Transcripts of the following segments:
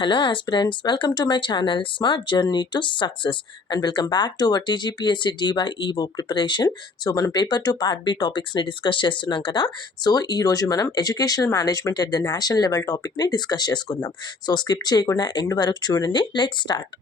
Hello aspirants, welcome to my channel Smart Journey to Success and welcome back to our TGPSC DyEO preparation. So మనం Paper-2 Part B topics ని discuss చేస్తున్నాం కదా. So ఈ రోజు మనం educational management at the national level topic ని discuss చేసుకుందాం. So skip చేయకుండా ఎండ్ వరకు చూడండి. Let's start.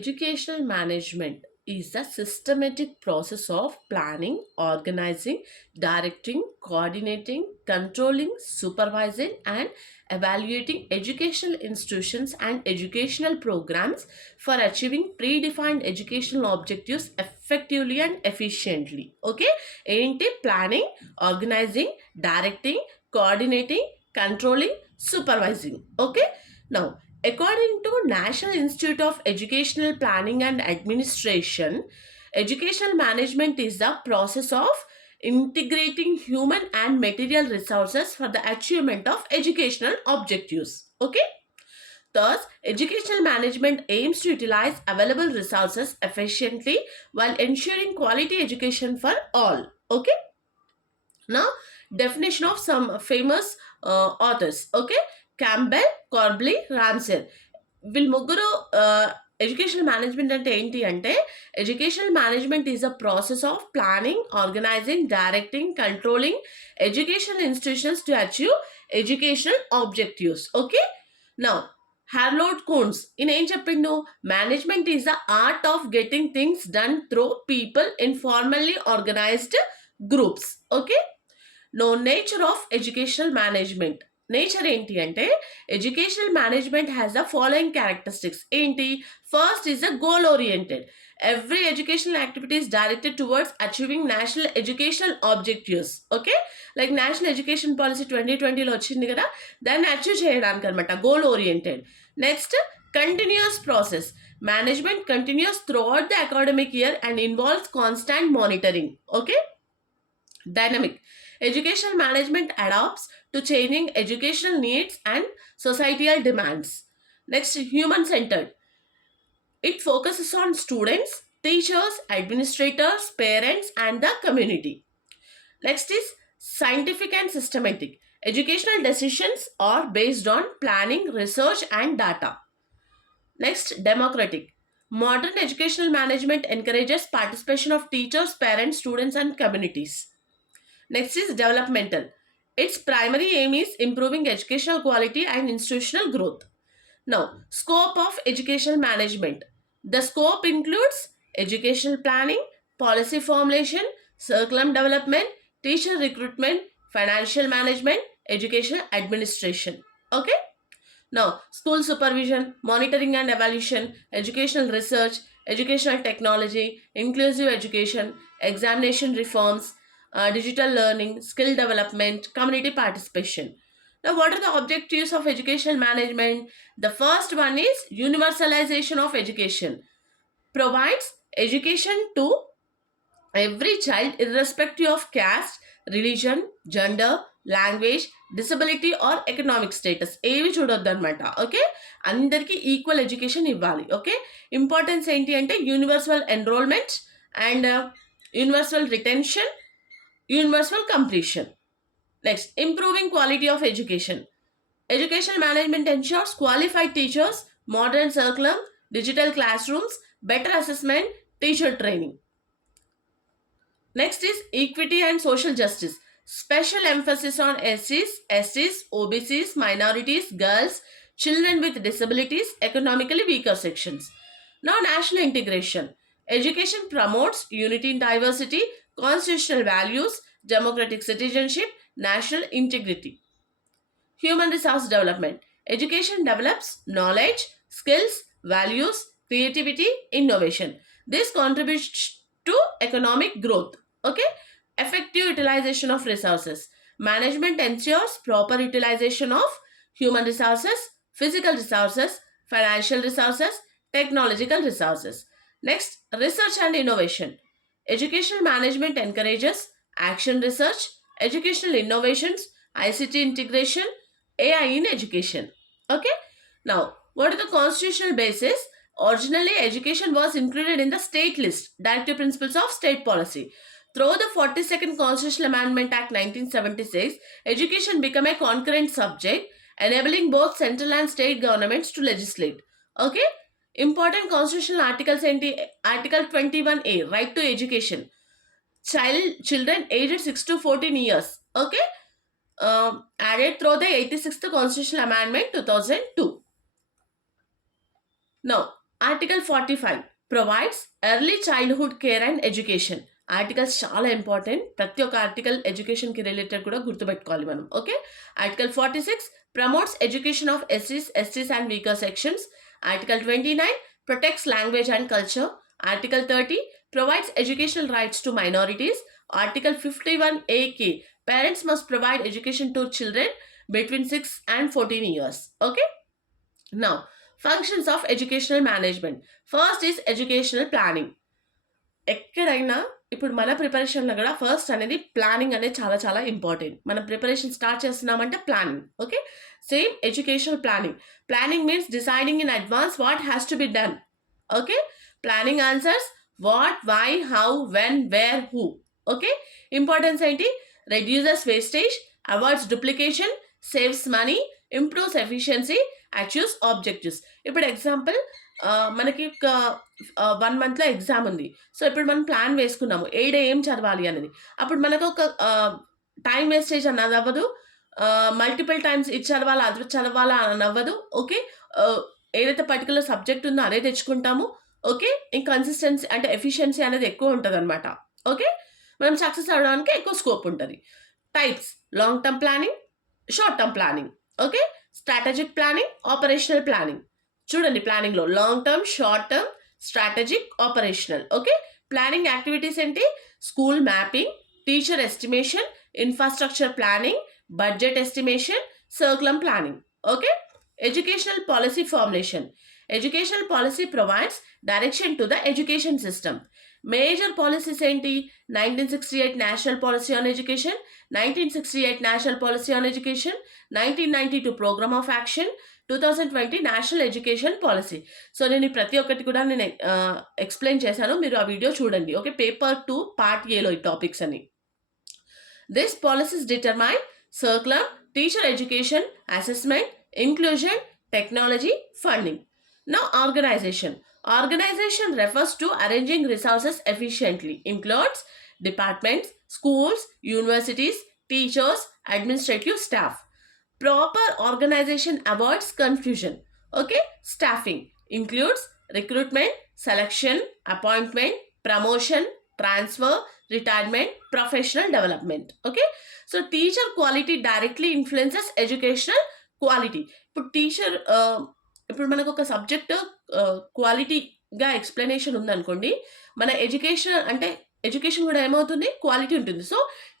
Educational management is the systematic process of planning, organizing, directing, coordinating, controlling, supervising, and evaluating educational institutions and educational programs for achieving predefined educational objectives effectively and efficiently. Okay? Ain't planning, organizing, directing, coordinating, controlling, supervising. Okay? Now, according to National Institute of Educational Planning and Administration, educational management is the process of integrating human and material resources for the achievement of educational objectives. Okay? Thus, educational management aims to utilize available resources efficiently while ensuring quality education for all. Okay? Now, definition of some famous authors. Okay? Campbell, Corbly, Ramsey. వీళ్ళు ముగ్గురు educational management అంటే ఏంటి అంటే educational management is a process of planning, organising, directing, controlling educational institutions to achieve educational objectives. Okay, now Harold Koontz ఈయన ఏం చెప్పిండు? Management is the art of getting things done through people in formally organised groups. Okay, no nature of educational management. Nature ఏంటి అంటే educational management has the following characteristics. ఏంటి? First is the goal oriented. Every educational activities directed towards achieving national educational objectives. Okay, like national education policy 2020లో వచ్చింది కదా, దాన్ని achieve చేయడానికి అనమాట, goal oriented. Next, continuous process. Management continues throughout the academic year and involves constant monitoring. Okay, dynamic. Educational management adapts to changing educational needs and societal demands. Next, human-centered. It focuses on students, teachers, administrators, parents, and the community. Next is scientific and systematic. Educational decisions are based on planning, research, and data. Next, democratic. Modern educational management encourages participation of teachers, parents, students, and communities. Next is developmental. Its primary aim is improving educational quality and institutional growth. Now, scope of educational management. The scope includes educational planning, policy formulation, curriculum development, teacher recruitment, financial management, educational administration. Okay? Now, school supervision, monitoring and evaluation, educational research, educational technology, inclusive education, examination reforms, digital learning, skill development, community participation. Now, what are the objectives of educational management? The first one is universalization of education. Provides education to every child irrespective of caste, religion, gender, language, disability or economic status ఏవి చూడొద్దు అనమాట. Okay, అందరికీ equal education ఇవ్వాలి. Okay, importance ఏంటి అంటే universal enrolment and universal retention, universal completion. Next, improving quality of education. Educational management ensures qualified teachers, modern curriculum, digital classrooms, better assessment, teacher training. Next is equity and social justice. Special emphasis on SCs, STs, OBCs, minorities, girls, children with disabilities, economically weaker sections. Now, national integration. Education promotes unity in diversity, constitutional values, democratic citizenship, national integrity. Human resource development. Education develops knowledge, skills, values, creativity, innovation. This contributes to economic growth. Okay? Effective utilization of resources. Management ensures proper utilization of human resources, physical resources, financial resources, technological resources. Next, research and innovation. Educational management encourages action research, educational innovations, ICT integration, AI in education. Okay. Now, what are the constitutional basis? Originally, education was included in the state list, directive principles of state policy. Through the 42nd Constitutional Amendment Act 1976, education became a concurrent subject enabling both central and state governments to legislate. Okay, important constitutional articles ఏంటి? Article 21A, right to education. Children aged 6 to 14 years. Okay, added through the 86th Constitutional Amendment 2002. Now, Article 45 provides early childhood care and education. Articles చాలా important. ప్రతి ఒక్క article ఎడ్యుకేషన్కి related కూడా గుర్తుపెట్టుకోవాలి మనం. Okay, article 46 promotes education of ఎస్సీస్, STs and weaker sections. Article 29 protects language and culture. Article 30 provides educational rights to minorities. Article 51A parents must provide education to children between 6 and 14 years. Okay, now functions of educational management. First is educational planning. ఎక్కడైనా ఇప్పుడు మన ప్రిపరేషన్లో కూడా first అనేది planning అనేది చాలా చాలా important. మనం ప్రిపరేషన్ స్టార్ట్ చేస్తున్నామంటే planning. Okay, same educational planning means deciding in advance what has to be done. Okay, planning answers what, why, how, when, where, who. Okay, importance ఏంటి? Reduces wastage, avoids duplication, saves money, improves efficiency, achieves objectives. ఇప్పుడు example, మనకి ఒక 1 monthలో exam ఉంది. So ఇప్పుడు మనం plan వేసుకున్నాము ఏ day ఏం చదవాలి అనేది. అప్పుడు మనకు ఒక టైం వేస్టేజ్ అన్నది అవ్వదు, మల్టిపుల్ టైమ్స్ ఇది చదవాలా అది చదవాలా అని అవ్వదు. ఓకే, ఏదైతే పర్టికులర్ సబ్జెక్ట్ ఉందో అదే తెచ్చుకుంటాము. ఓకే, కన్సిస్టెన్సీ అంటే ఎఫిషియన్సీ అనేది ఎక్కువ ఉంటుంది అనమాట. ఓకే, మనం సక్సెస్ అవ్వడానికి ఎక్కువ స్కోప్ ఉంటుంది. Types: long term planning, short term planning. Okay, strategic planning, operational planning. చూడండి, ప్లానింగ్లో long term, short term, strategic, operational. Okay, planning activities ఏంటి? School mapping, teacher estimation, infrastructure planning, budget estimation, curriculum planning. Okay, educational policy formulation. Educational policy provides direction to the education system. Major policies ఏంటి? 1968 National Policy on Education, 1968 National Policy on Education, 1992 Program of Action, 2020 National Education Policy. So నేను ప్రతి ఒక్కటి కూడా నేను explain చేశాను, మీరు ఆ video చూడండి. ఓకే, పేపర్ 2 పార్ట్ ఏలో ఈ టాపిక్స్ అని. These policies determine curriculum, teacher education, assessment, inclusion, technology, funding. Now, organization. Organization refers to arranging resources efficiently. Includes departments, schools, universities, teachers, administrative staff. Proper organization avoids confusion. Okay, staffing includes recruitment, selection, appointment, promotion, transfer, retirement, professional development. Okay, so teacher quality directly influences educational quality. ఇప్పుడు teacher ఇప్పుడు మనకు ఒక subject క్వాలిటీగా explanation ఉందనుకోండి, మన education కూడా ఏమవుతుంది? Quality ఉంటుంది. So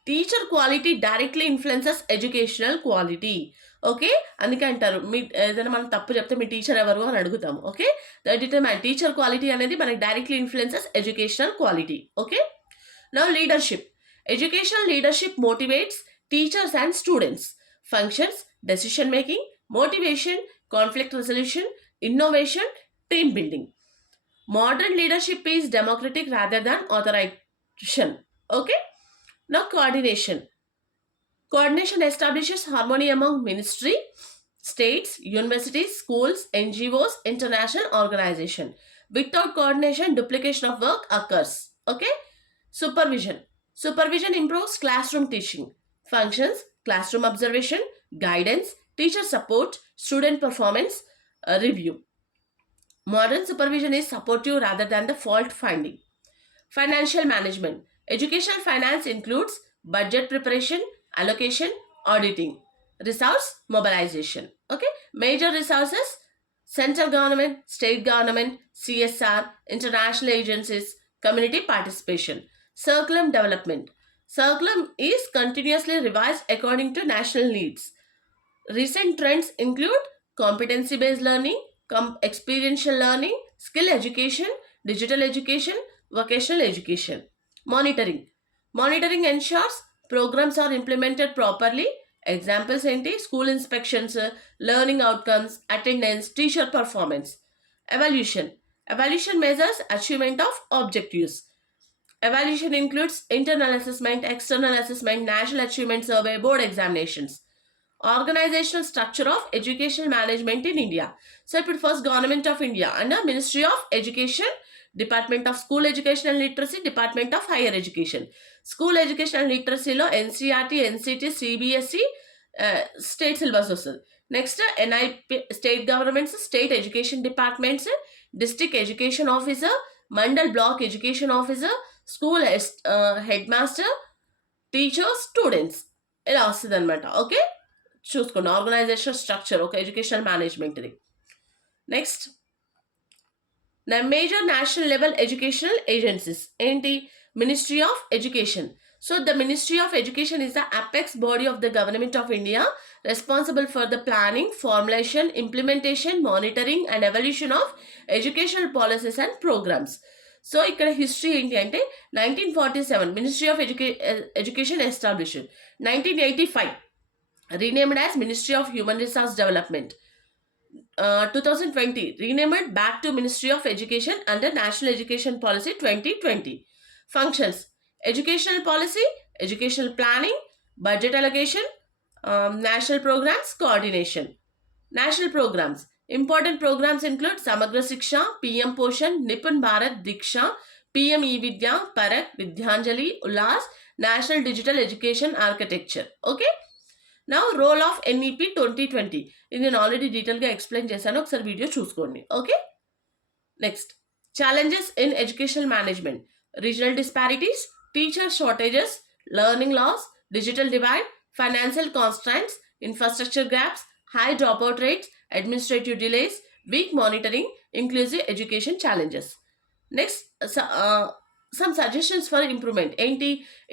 teacher quality directly influences educational quality. Okay, అందుకే అంటారు మీ ఏదైనా మనం తప్పు చెప్తే మీ టీచర్ ఎవరు అని అడుగుతాము. Okay, that determine teacher quality అనేది మనకి directly influences educational quality. Okay, now leadership. Educational leadership motivates teachers and students. Functions: decision making, motivation, conflict resolution, innovation, team building. Modern leadership is democratic rather than authoritarian. Okay, now coordination. Coordination establishes harmony among ministry, states, universities, schools, NGOs, international organization. Without coordination, duplication of work occurs. Okay, supervision improves classroom teaching. Functions: classroom observation, guidance, teacher support, student performance review. Modern supervision is supportive rather than the fault finding. Financial management. Educational finance includes budget preparation, allocation, auditing, resource mobilization. Okay, major resources: central government, state government, CSR, international agencies, community participation. Curriculum development. Curriculum is continuously revised according to national needs. Recent trends include competency-based learning, experiential learning, skill education, digital education, vocational education. Monitoring. Monitoring ensures programs are implemented properly. Examples ఏంటి? School inspections, learning outcomes, attendance, teacher performance. Evaluation. Evaluation measures achievement of objectives. Evaluation includes internal assessment, external assessment, national achievement survey, board examinations. Organizational structure of educational management in India. So, ఇప్పుడు first Government of India under Ministry of Education, Department of School Education and Literacy, Department of Higher Education. School Education and Literacy లో NCERT, NCTE, CBSE, state syllabus వస్తుంది. Next NIEPA, state governments, state education departments, district education officer, mandal block education officer, school head master, teachers, students, ఇలా వస్తుంది అనమాట. Okay, చూసుకోండి organisation structure ఒక educational మేనేజ్మెంట్ది. Next major national level educational agencies ఏంటి? Ministry of Education. So the Ministry of Education is the apex body of the Government of India responsible for the planning, formulation, implementation, monitoring and evaluation of educational policies and programs. So ఇక్కడ history ఏంటి అంటే 1947 Ministry of Education established. 1985 renamed as Ministry of Human Resource Development. 2020 renamed back to Ministry of Education under National Education Policy 2020. Functions: educational policy, educational planning, budget allocation, national programs coordination. National programs. Important programs include Samagra Shiksha, PM Poshan, Nipun Bharat Diksha, PM E-Vidya, Parak, Vidyanjali, Ullas, National Digital Education Architecture. Okay. Now role of NEP 2020. ఇది నేను already డీటెయిల్గా explain చేశాను, ఒకసారి video చూసుకోండి. Okay, next challenges in educational management: regional disparities, teacher shortages, learning loss, digital divide, financial constraints, infrastructure gaps, high dropout rates, administrative delays, weak monitoring, inclusive education challenges. Next, some suggestions for improvement.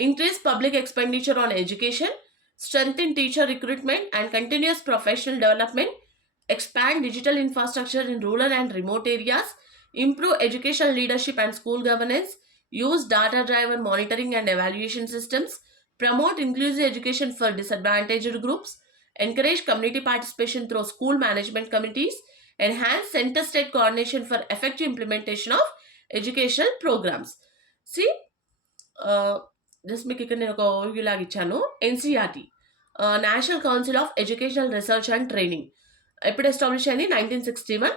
Increase public expenditure on education, strengthen teacher recruitment and continuous professional development, expand digital infrastructure in rural and remote areas, improve educational leadership and school governance, use data-driven monitoring and evaluation systems, promote inclusive education for disadvantaged groups, encourage community participation through school management committees, enhance center-state coordination for effective implementation of educational programs. See, just మీకు ఇక్కడ నేను ఒక overview లాగా ఇచ్చాను. NCERT, national council of educational research and training, ఎప్పుడు establish అయింది? 1961.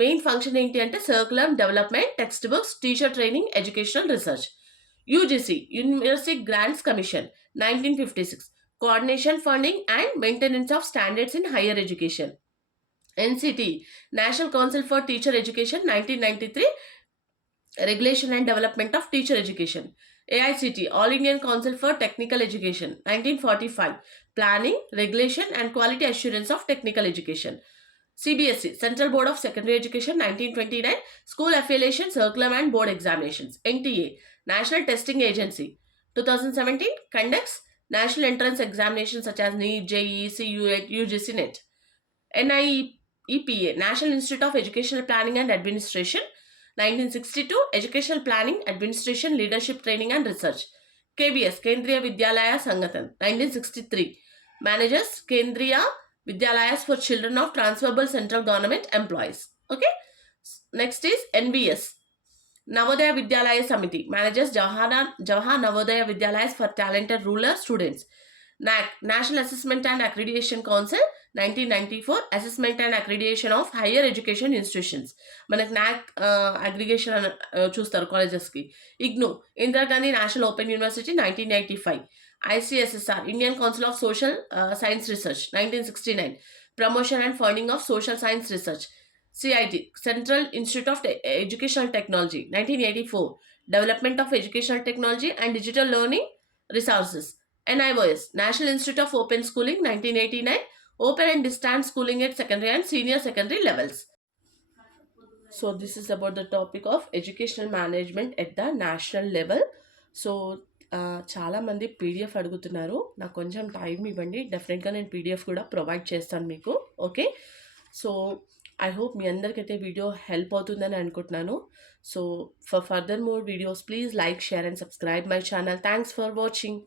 Main function ఏంటి అంటే circular development, text books, teacher training, educational research. UGC, university grants commission, 1956, coordination, funding and maintenance of standards in higher education. NCTE, national council for teacher education, 1993, regulation and development of teacher education. AICTE, All Indian Council for Technical Education, 1945, planning, regulation and quality assurance of technical education. CBSE, Central Board of Secondary Education, 1929, school affiliation, circular and board examinations. NTA, National Testing Agency, 2017, conducts national entrance examinations such as NEET, JEE, CUET, UGC, NET. NIEPA, National Institute of Educational Planning and Administration, 1962, Educational Planning, Administration, Leadership Training and Research. KBS, Kendriya Vidyalaya Sangathan, 1963, manages Kendriya Vidyalayas for children of transferable central government employees. Okay, next is NVS, Navodaya Vidyalaya Samiti, manages Jawahar Navodaya Vidyalayas for talented rural students. NAC, National Assessment and Accreditation Council, 1994, Assessment and Accreditation of Higher Education Institutions. మనకు NAC aggregation చూస్తారు కాలేజెస్కి. IGNOU, Indira Gandhi National Open University, 1985. ICSSR, Indian Council of Social Science Research, 1969, Promotion and Funding of Social Science Research. CIT, Central Institute of Educational Technology, 1984, Development of Educational Technology and Digital Learning Resources. NIOS, National Institute of Open Schooling, 1989, open and distance schooling at secondary and senior secondary levels. So this is about the topic of educational management at the national level. So చాలామంది PDF అడుగుతున్నారు, నాకు కొంచెం time ఇవ్వండి, డెఫినెట్గా నేను PDF కూడా provide చేస్తాను మీకు. ఓకే, సో ఐ హోప్ మీ అందరికైతే వీడియో హెల్ప్ అవుతుందని అనుకుంటున్నాను. So for further more videos please like, share and subscribe my channel. Thanks for watching.